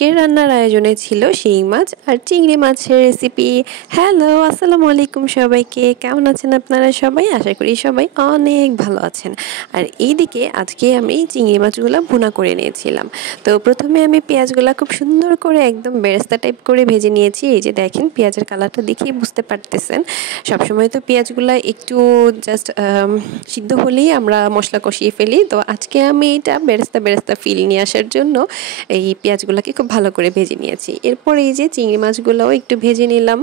আজকের রান্নার আয়োজনে ছিল শিং মাছ আর চিংড়ি মাছের রেসিপি। হ্যালো, আসসালামু আলাইকুম সবাইকে। কেমন আছেন আপনারা সবাই? আশা করি সবাই অনেক ভালো আছেন। আর এইদিকে আজকে আমি চিংড়ি মাছগুলো ভুনা করে নিয়েছিলাম। তো প্রথমে আমি পেঁয়াজগুলো খুব সুন্দর করে একদম বেরেস্তা টাইপ করে ভেজে নিয়েছি। এই যে দেখেন, পেঁয়াজের কালারটা দেখেই বুঝতে পারতেছেন। সবসময় তো পেঁয়াজগুলো একটু জাস্ট সিদ্ধ হলেই আমরা মশলা কষিয়ে ফেলি। তো আজকে আমি এটা বেরেস্তা বেরেস্তা ফিল নিয়ে আসার জন্য এই পেঁয়াজগুলোকে খুব ভালো করে ভেজে নিয়েছি। এরপর এই যে চিংড়ি মাছগুলোও একটু ভেজে নিলাম।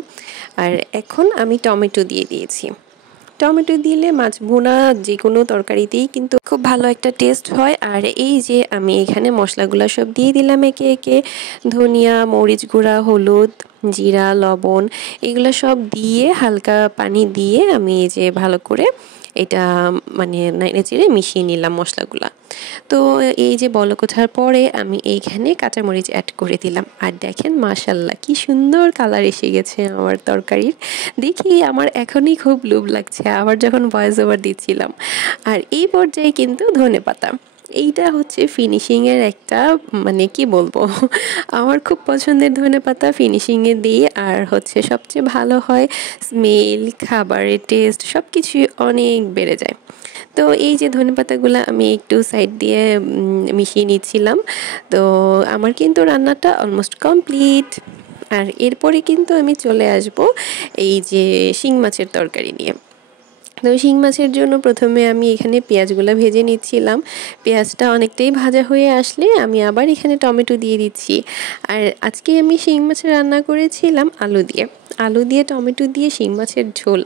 আর এখন আমি টমেটো দিয়ে দিয়েছি। টমেটো দিলে মাছ ভুনা যে কোনো তরকারিতেই কিন্তু খুব ভালো একটা টেস্ট হয়। আর এই যে আমি এখানে মশলাগুলো সব দিয়ে দিলাম একে একে। ধনিয়া, মরিচ গুঁড়া, হলুদ, জিরা, লবণ এগুলো সব দিয়ে হালকা পানি দিয়ে আমি এই যে ভালো করে এটা মানে নেড়েচেড়ে মিশিয়ে নিলাম মশলাগুলা। তো এই যে বলক ওঠার পরে আমি এইখানে কাঁচামরিচ অ্যাড করে দিলাম। আর দেখেন মাশাল্লাহ কি সুন্দর কালার এসে গেছে আমার তরকারির। দেখি আমার এখনই খুব লোভ লাগছে আবার যখন ভয়েস ওভার দিচ্ছিলাম। আর এই পর্যায়ে কিন্তু ধনেপাতা, এইটা হচ্ছে ফিনিশিংয়ের একটা মানে কি বলবো, আমার খুব পছন্দের ধনেপাতা ফিনিশিংয়ে দিই। আর হচ্ছে সবচেয়ে ভালো হয় স্মেল, খাবারের টেস্ট সব কিছুই অনেক বেড়ে যায়। তো এই যে ধনেপাতাগুলো আমি একটু সাইড দিয়ে মিশিয়ে নিচ্ছিলাম। তো আমার কিন্তু রান্নাটা অলমোস্ট কমপ্লিট। আর এরপরে কিন্তু আমি চলে আসব এই যে শিং মাছের তরকারি নিয়ে। তো শিং মাছের জন্য প্রথমে আমি এখানে পেঁয়াজগুলো ভেজে নিচ্ছিলাম। পেঁয়াজটা অনেকটাই ভাজা হয়ে আসলে আমি আবার এখানে টমেটো দিয়ে দিচ্ছি। আর আজকে আমি শিং মাছের রান্না করেছিলাম আলু দিয়ে। আলু দিয়ে টমেটো দিয়ে শিং মাছের ঝোল,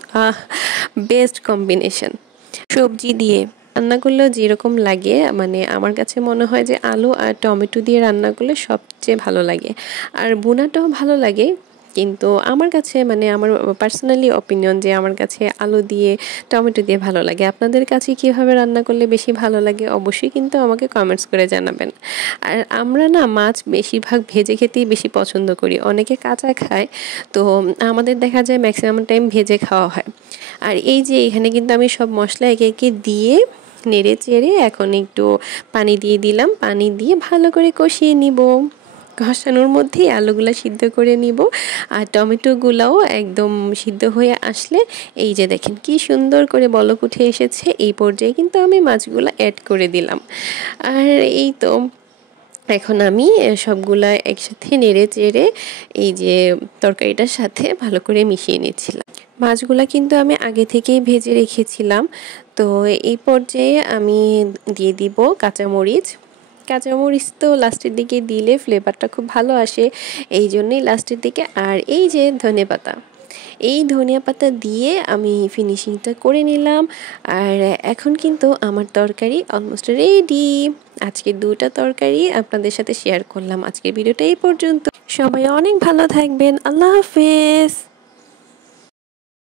বেস্ট কম্বিনেশন। সবজি দিয়ে রান্না করলেও যেরকম লাগে, মানে আমার কাছে মনে হয় যে আলু আর টমেটো দিয়ে রান্না করলে সবচেয়ে ভালো লাগে। আর ভুনাটাও ভালো লাগে, কিন্তু আমার কাছে মানে আমার পার্সোনালি অপিনিয়ন যে আমার কাছে আলু দিয়ে টমেটো দিয়ে ভালো লাগে। আপনাদের কাছে কীভাবে রান্না করলে বেশি ভালো লাগে অবশ্যই কিন্তু আমাকে কমেন্টস করে জানাবেন। আর আমরা না মাছ বেশিরভাগ ভেজে খেতেই বেশি পছন্দ করি, অনেকে কাঁচা খায়। তো আমাদের দেখা যায় ম্যাক্সিমাম টাইম ভেজে খাওয়া হয়। আর এই যে এখানে কিন্তু আমি সব মশলা একে একে দিয়ে নেড়ে চেড়ে এখন একটু পানি দিয়ে দিলাম। পানি দিয়ে ভালো করে কষিয়ে নিব। কষানোর মধ্যেই আলুগুলো সিদ্ধ করে নিব। আর টমেটোগুলোও একদম সিদ্ধ হয়ে আসলে এই যে দেখেন কি সুন্দর করে বলক উঠে এসেছে। এই পর্যায়ে কিন্তু আমি মাছগুলো অ্যাড করে দিলাম। আর এই তো এখন আমি সবগুলা একসাথে নেড়ে চেড়ে এই যে তরকারিটার সাথে ভালো করে মিশিয়ে নিচ্ছিলাম। মাছগুলা কিন্তু আমি আগে থেকেই ভেজে রেখেছিলাম। তো এই পর্যায়ে আমি দিয়ে দিব কাঁচামরিচ। কাঁচামরিচ তো লাস্টের দিকে দিলে ফ্লেভারটা খুব ভালো আসে, এই জন্যই লাস্টের দিকে। আর এই যে ধনেপাতা, এই ধনিয়া পাতা দিয়ে আমি ফিনিশিংটা করে নিলাম। আর এখন কিন্তু আমার তরকারি অলমোস্ট রেডি। আজকে দুটো তরকারি আপনাদের সাথে শেয়ার করলাম। আজকের ভিডিওটা এই পর্যন্ত। সবাই অনেক ভালো থাকবেন। আল্লাহ হাফেজ।